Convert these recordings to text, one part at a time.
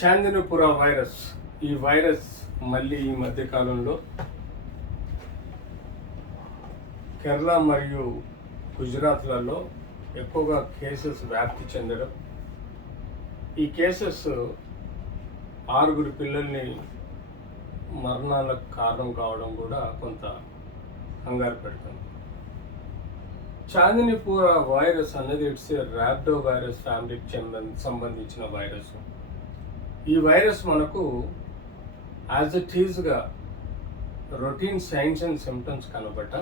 చాందినపుర virus. ఈ virus మళ్ళీ ఈ మధ్య కాలంలో కేరళ మరియు గుజరాత్లలో ఎక్కువగా కేసెస్ వ్యాప్తి చెందడం, ఈ కేసెస్ 6 పిల్లల్ని మరణాలకు కారణం కావడం కూడా కొంత కంగారు పెడుతుంది. చాందినపుర వైరస్ అనేది ఇట్స్ ర్యాపిడో వైరస్ ఫ్యామిలీకి సంబంధించిన వైరస్. ఈ వైరస్ మనకు యాజ్ ఇట్ ఈజ్గా రొటీన్ సైన్స్ అండ్ సిమ్టమ్స్ కనబట్ట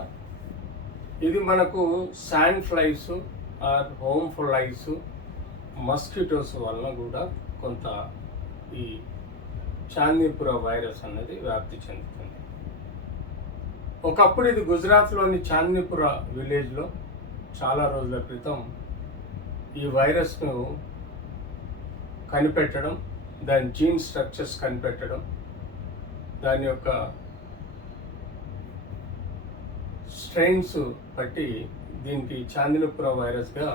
ఇది మనకు sand flies or home flies mosquitoes వలన కూడా కొంత ఈ చాందినపుర వైరస్ అనేది వ్యాప్తి చెందుతుంది. ఒకప్పుడు ఇది గుజరాత్లోని చాందినపుర విలేజ్లో చాలా రోజుల క్రితం ఈ వైరస్ను కనిపెట్టడం, దాని జీన్ స్ట్రక్చర్స్ కనిపెట్టడం, దాని యొక్క స్ట్రెయిన్స్ బట్టి దీనికి చాందినపుర వైరస్గా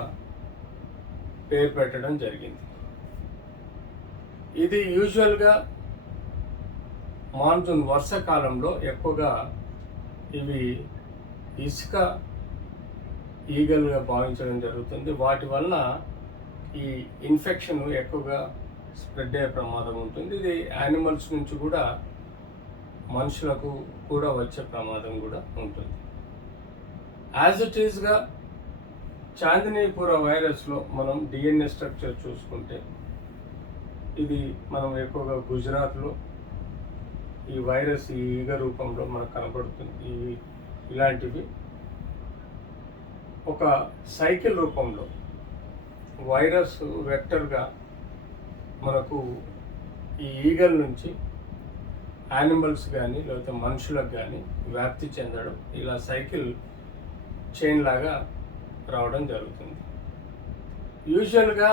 పేరు పెట్టడం జరిగింది. ఇది యూజువల్గా మాన్సూన్ వర్షాకాలంలో ఎక్కువగా ఇవి ఇసుక ఈగలుగా భావించడం జరుగుతుంది. వాటి వలన ఈ ఇన్ఫెక్షన్ ఎక్కువగా స్ప్రెడ్ అయ్యే ప్రమాదం ఉంటుంది. ఇది యానిమల్స్ నుంచి కూడా మనుషులకు కూడా వచ్చే ప్రమాదం కూడా ఉంటుంది. యాజ్ ఇట్ ఈస్గా చాందినపుర వైరస్లో మనం డిఎన్ఏ స్ట్రక్చర్ చూసుకుంటే ఇది మనం ఎక్కువగా గుజరాత్లో ఈ వైరస్ ఈ ఈగ రూపంలో మనకు కనబడుతుంది. ఇలాంటివి ఒక సైకిల్ రూపంలో వైరస్ వెక్టర్గా మనకు ఈ ఈగల నుంచి యానిమల్స్ కానీ లేకపోతే మనుషులకు కానీ వ్యాప్తి చెందడం, ఇలా సైకిల్ చైన్ లాగా రావడం జరుగుతుంది. యూజువల్గా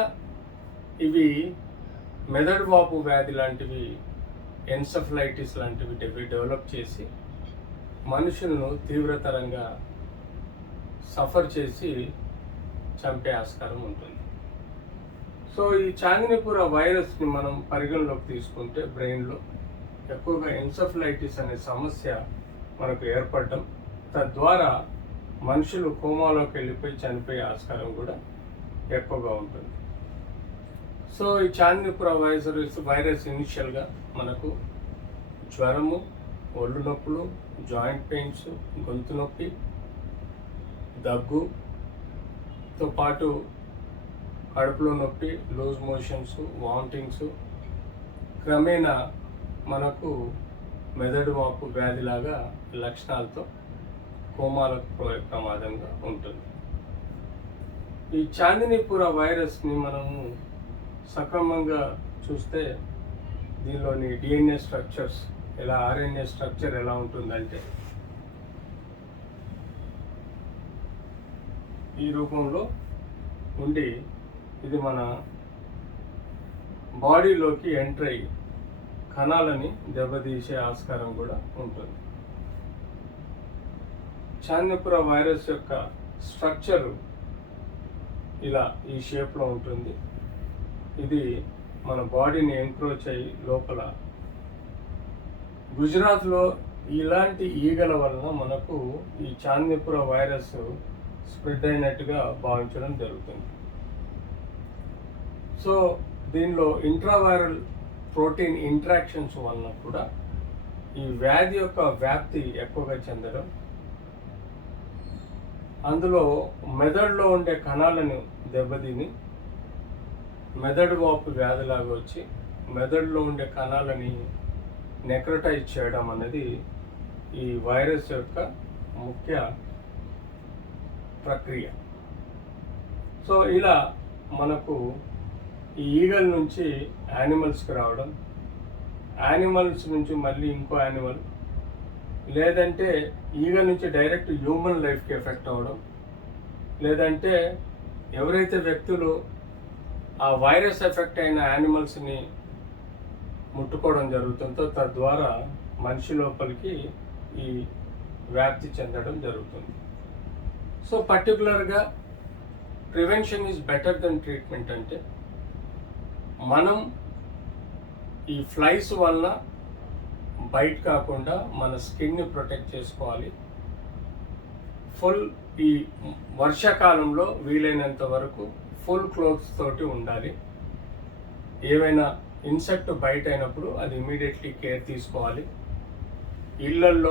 ఇవి మెదడు వాపు వ్యాధి లాంటివి, ఎన్సెఫలైటిస్ లాంటివి డెవలప్ చేసి మనుషులను తీవ్రతరంగా సఫర్ చేసి చంపే ఆస్కారం ఉంటుంది. సో ఈ చాందినపుర వైరస్ని మనం పరిగణలోకి తీసుకుంటే బ్రెయిన్లో ఎక్కువగా ఎన్సెఫలైటిస్ అనే సమస్య మనకు ఏర్పడడం, తద్వారా మనుషులు కోమాలోకి వెళ్ళిపోయి చనిపోయే ఆస్కారం కూడా ఎక్కువగా ఉంటుంది. సో ఈ చాందినపుర వైరస్ ఇనిషియల్గా మనకు జ్వరము, ఒళ్ళు నొప్పులు, జాయింట్ పెయిన్స్, గొంతు నొప్పి, దగ్గుతో పాటు కడుపులో నొప్పి, లూజ్ మోషన్స్, వామిటింగ్స్, క్రమేణా మనకు మెదడు వాపు వ్యాధిలాగా లక్షణాలతో కోమాలకు పోయే ప్రమాదంగా ఉంటుంది. ఈ చాందినపుర వైరస్ని మనము సక్రమంగా చూస్తే దీనిలోని డిఎన్ఏ స్ట్రక్చర్స్ ఎలా, ఆర్ఎన్ఏ స్ట్రక్చర్ ఎలా ఉంటుందంటే ఈ రూపంలో ఉండి ఇది మన బాడీలోకి ఎంటర్ అయ్యి కణాలని దెబ్బతీసే ఆస్కారం కూడా ఉంటుంది. చాందినపుర వైరస్ యొక్క స్ట్రక్చర్ ఇలా ఈ షేప్లో ఉంటుంది. ఇది మన బాడీని ఎంక్రోచ్ అయ్యి లోపల గుజరాత్లో ఇలాంటి ఈగల వలన మనకు ఈ చాందినపుర వైరస్ స్ప్రెడ్ అయినట్టుగా భావించడం జరుగుతుంది. సో దీనిలో ఇంట్రావైరల్ ప్రోటీన్ ఇంట్రాక్షన్స్ వలన కూడా ఈ వ్యాధి యొక్క వ్యాప్తి ఎక్కువగా చెందడం, అందులో మెదడులో ఉండే కణాలను దెబ్బతిని మెదడు వాపు వ్యాధిలాగా వచ్చి మెదడులో ఉండే కణాలని నెక్రటైజ్ చేయడం అనేది ఈ వైరస్ యొక్క ముఖ్య ప్రక్రియ. సో ఇలా మనకు ఈ ఈగల నుంచి యానిమల్స్కి రావడం, యానిమల్స్ నుంచి మళ్ళీ ఇంకో యానిమల్, లేదంటే ఈగల నుంచి డైరెక్ట్ హ్యూమన్ లైఫ్కి ఎఫెక్ట్ అవ్వడం, లేదంటే ఎవరైతే వ్యక్తులు ఆ వైరస్ ఎఫెక్ట్ అయిన యానిమల్స్ని ముట్టుకోవడం జరుగుతుందో తద్వారా మనిషి లోపలికి ఈ వ్యాప్తి చెందడం జరుగుతుంది. సో పర్టికులర్గా prevention is better than treatment అంటే మనం ఈ ఫ్లైస్ వల్ల బైట్ కాకుండా మన స్కిన్ని ప్రొటెక్ట్ చేసుకోవాలి. ఫుల్ ఈ వర్షాకాలంలో వీలైనంత వరకు ఫుల్ క్లోత్స్ తోటి ఉండాలి. ఏవైనా ఇన్సెక్ట్ బైట్ అయినప్పుడు అది ఇమీడియట్లీ కేర్ తీసుకోవాలి. ఇళ్లల్లో